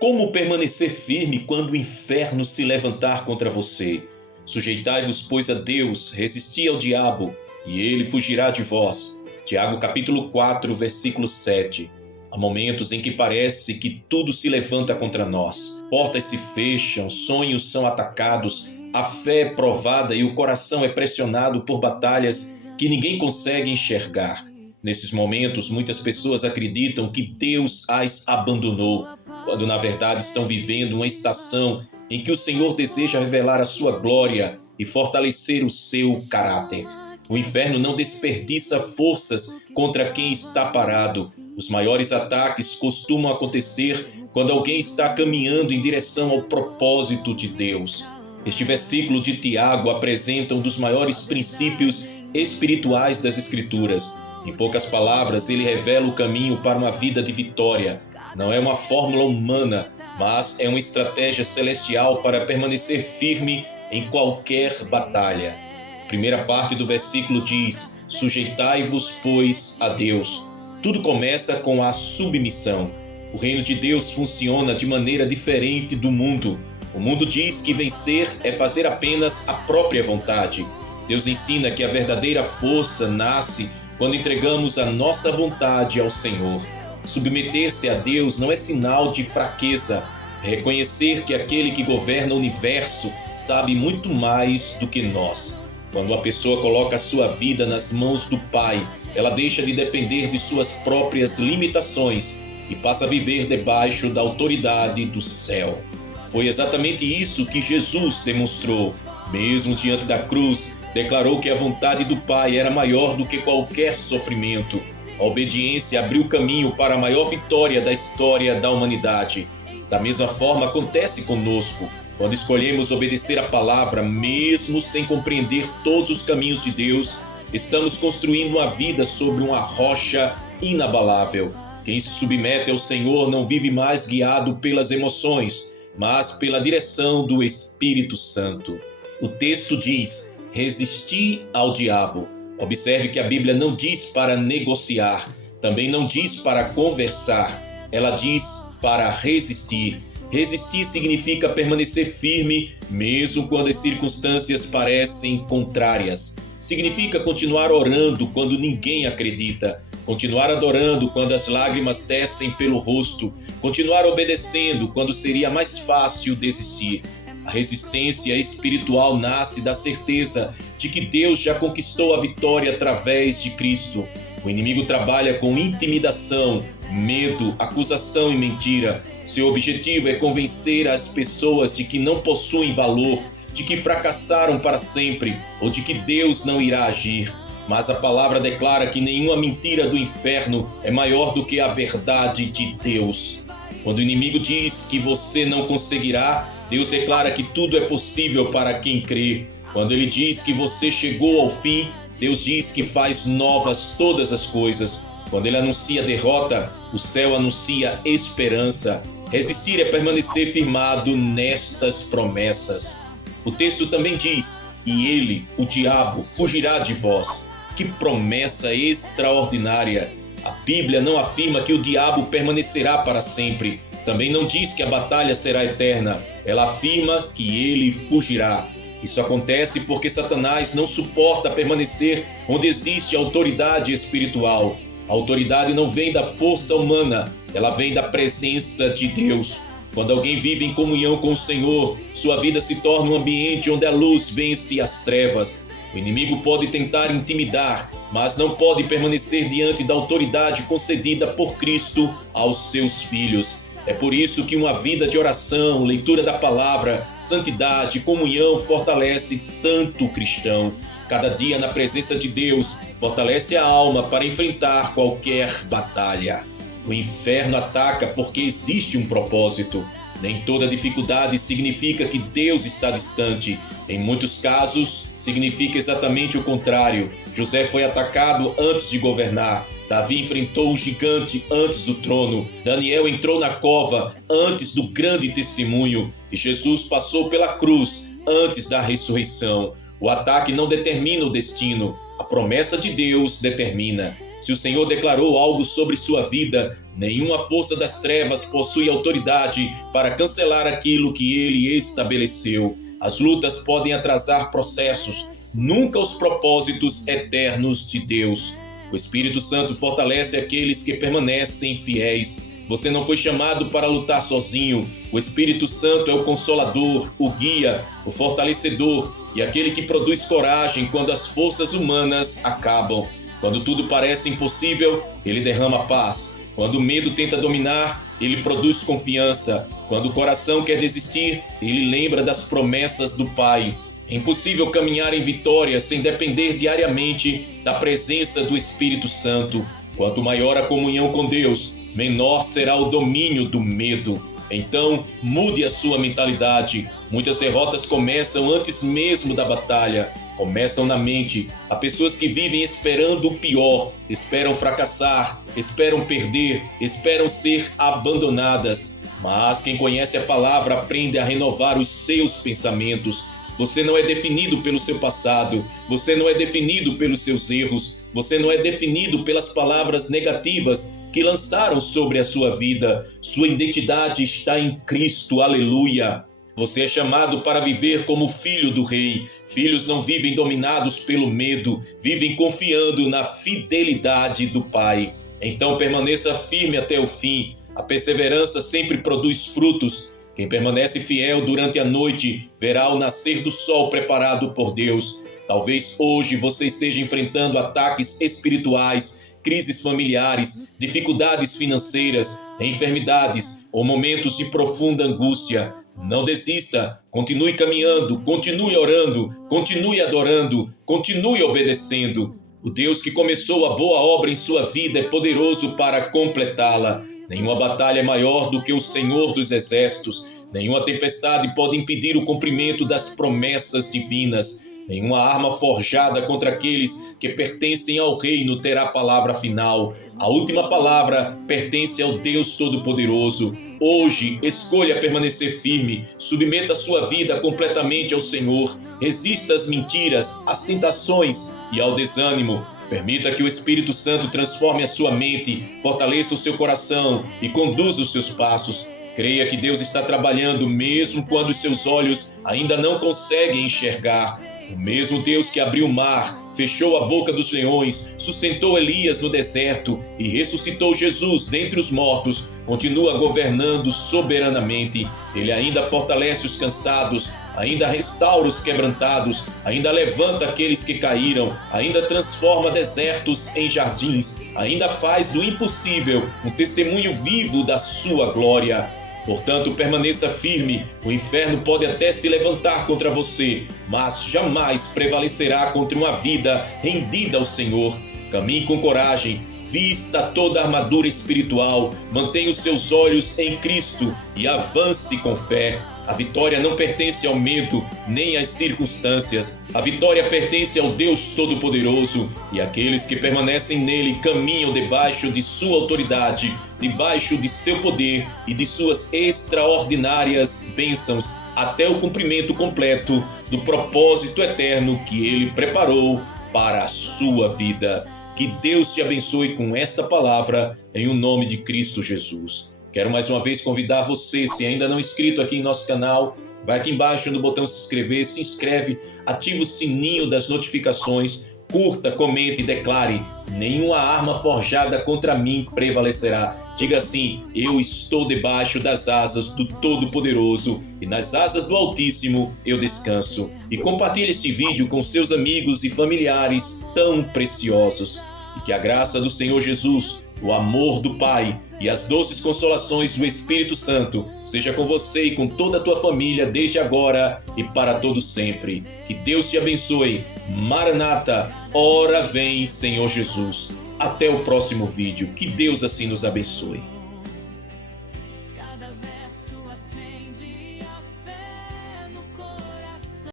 Como permanecer firme quando o inferno se levantar contra você? Sujeitai-vos, pois, a Deus, resisti ao diabo, e ele fugirá de vós. Tiago capítulo 4, versículo 7. Há momentos em que parece que tudo se levanta contra nós. Portas se fecham, sonhos são atacados, a fé é provada e o coração é pressionado por batalhas que ninguém consegue enxergar. Nesses momentos, muitas pessoas acreditam que Deus as abandonou, quando na verdade estão vivendo uma estação em que o Senhor deseja revelar a sua glória e fortalecer o seu caráter. O inferno não desperdiça forças contra quem está parado. Os maiores ataques costumam acontecer quando alguém está caminhando em direção ao propósito de Deus. Este versículo de Tiago apresenta um dos maiores princípios espirituais das Escrituras. Em poucas palavras, ele revela o caminho para uma vida de vitória. Não é uma fórmula humana, mas é uma estratégia celestial para permanecer firme em qualquer batalha. A primeira parte do versículo diz: sujeitai-vos, pois, a Deus. Tudo começa com a submissão. O reino de Deus funciona de maneira diferente do mundo. O mundo diz que vencer é fazer apenas a própria vontade. Deus ensina que a verdadeira força nasce quando entregamos a nossa vontade ao Senhor. Submeter-se a Deus não é sinal de fraqueza. É reconhecer que aquele que governa o universo sabe muito mais do que nós. Quando uma pessoa coloca a sua vida nas mãos do Pai, ela deixa de depender de suas próprias limitações e passa a viver debaixo da autoridade do céu. Foi exatamente isso que Jesus demonstrou. Mesmo diante da cruz, declarou que a vontade do Pai era maior do que qualquer sofrimento. A obediência abriu caminho para a maior vitória da história da humanidade. Da mesma forma acontece conosco. Quando escolhemos obedecer a palavra, mesmo sem compreender todos os caminhos de Deus, estamos construindo uma vida sobre uma rocha inabalável. Quem se submete ao Senhor não vive mais guiado pelas emoções, mas pela direção do Espírito Santo. O texto diz: resisti ao diabo. Observe que a Bíblia não diz para negociar, também não diz para conversar. Ela diz para resistir. Resistir significa permanecer firme, mesmo quando as circunstâncias parecem contrárias. Significa continuar orando quando ninguém acredita, continuar adorando quando as lágrimas descem pelo rosto, continuar obedecendo quando seria mais fácil desistir. A resistência espiritual nasce da certeza de que Deus já conquistou a vitória através de Cristo. O inimigo trabalha com intimidação, medo, acusação e mentira. Seu objetivo é convencer as pessoas de que não possuem valor, de que fracassaram para sempre ou de que Deus não irá agir. Mas a palavra declara que nenhuma mentira do inferno é maior do que a verdade de Deus. Quando o inimigo diz que você não conseguirá, Deus declara que tudo é possível para quem crê. Quando ele diz que você chegou ao fim, Deus diz que faz novas todas as coisas. Quando ele anuncia derrota, o céu anuncia esperança. Resistir é permanecer firmado nestas promessas. O texto também diz: e ele, o diabo, fugirá de vós. Que promessa extraordinária! A Bíblia não afirma que o diabo permanecerá para sempre. Também não diz que a batalha será eterna. Ela afirma que ele fugirá. Isso acontece porque Satanás não suporta permanecer onde existe autoridade espiritual. A autoridade não vem da força humana, ela vem da presença de Deus. Quando alguém vive em comunhão com o Senhor, sua vida se torna um ambiente onde a luz vence as trevas. O inimigo pode tentar intimidar, mas não pode permanecer diante da autoridade concedida por Cristo aos seus filhos. É por isso que uma vida de oração, leitura da palavra, santidade, comunhão fortalece tanto o cristão. Cada dia na presença de Deus fortalece a alma para enfrentar qualquer batalha. O inferno ataca porque existe um propósito. Nem toda dificuldade significa que Deus está distante. Em muitos casos, significa exatamente o contrário. José foi atacado antes de governar. Davi enfrentou o gigante antes do trono. Daniel entrou na cova antes do grande testemunho. E Jesus passou pela cruz antes da ressurreição. O ataque não determina o destino. A promessa de Deus determina. Se o Senhor declarou algo sobre sua vida, nenhuma força das trevas possui autoridade para cancelar aquilo que ele estabeleceu. As lutas podem atrasar processos, nunca os propósitos eternos de Deus. O Espírito Santo fortalece aqueles que permanecem fiéis. Você não foi chamado para lutar sozinho. O Espírito Santo é o consolador, o guia, o fortalecedor e aquele que produz coragem quando as forças humanas acabam. Quando tudo parece impossível, ele derrama paz. Quando o medo tenta dominar, ele produz confiança. Quando o coração quer desistir, ele lembra das promessas do Pai. É impossível caminhar em vitória sem depender diariamente da presença do Espírito Santo. Quanto maior a comunhão com Deus, menor será o domínio do medo. Então, mude a sua mentalidade. Muitas derrotas começam antes mesmo da batalha. Começam na mente. Há pessoas que vivem esperando o pior, esperam fracassar, esperam perder, esperam ser abandonadas. Mas quem conhece a palavra aprende a renovar os seus pensamentos. Você não é definido pelo seu passado, você não é definido pelos seus erros, você não é definido pelas palavras negativas que lançaram sobre a sua vida. Sua identidade está em Cristo, aleluia. Você é chamado para viver como filho do Rei. Filhos não vivem dominados pelo medo, vivem confiando na fidelidade do Pai. Então permaneça firme até o fim. A perseverança sempre produz frutos. Quem permanece fiel durante a noite verá o nascer do sol preparado por Deus. Talvez hoje você esteja enfrentando ataques espirituais, crises familiares, dificuldades financeiras, enfermidades ou momentos de profunda angústia. Não desista, continue caminhando, continue orando, continue adorando, continue obedecendo. O Deus que começou a boa obra em sua vida é poderoso para completá-la. Nenhuma batalha é maior do que o Senhor dos Exércitos. Nenhuma tempestade pode impedir o cumprimento das promessas divinas. Nenhuma arma forjada contra aqueles que pertencem ao reino terá palavra final. A última palavra pertence ao Deus Todo-Poderoso. Hoje, escolha permanecer firme, submeta sua vida completamente ao Senhor, resista às mentiras, às tentações e ao desânimo. Permita que o Espírito Santo transforme a sua mente, fortaleça o seu coração e conduza os seus passos. Creia que Deus está trabalhando mesmo quando os seus olhos ainda não conseguem enxergar. O mesmo Deus que abriu o mar, fechou a boca dos leões, sustentou Elias no deserto e ressuscitou Jesus dentre os mortos, continua governando soberanamente. Ele ainda fortalece os cansados, ainda restaura os quebrantados, ainda levanta aqueles que caíram, ainda transforma desertos em jardins, ainda faz do impossível um testemunho vivo da sua glória. Portanto, permaneça firme. O inferno pode até se levantar contra você, mas jamais prevalecerá contra uma vida rendida ao Senhor. Caminhe com coragem, vista toda a armadura espiritual, mantenha os seus olhos em Cristo e avance com fé. A vitória não pertence ao medo, nem às circunstâncias. A vitória pertence ao Deus Todo-Poderoso, e aqueles que permanecem nele caminham debaixo de sua autoridade, debaixo de seu poder e de suas extraordinárias bênçãos, até o cumprimento completo do propósito eterno que ele preparou para a sua vida. Que Deus te abençoe com esta palavra, em o nome de Cristo Jesus. Quero mais uma vez convidar você, se ainda não é inscrito aqui em nosso canal, vai aqui embaixo no botão se inscrever, se inscreve, ativa o sininho das notificações, curta, comente e declare: nenhuma arma forjada contra mim prevalecerá. Diga assim: eu estou debaixo das asas do Todo-Poderoso e nas asas do Altíssimo eu descanso. E compartilhe este vídeo com seus amigos e familiares tão preciosos. E que a graça do Senhor Jesus, o amor do Pai e as doces consolações do Espírito Santo seja com você e com toda a tua família desde agora e para todo sempre. Que Deus te abençoe. Maranata, ora vem, Senhor Jesus. Até o próximo vídeo. Que Deus assim nos abençoe.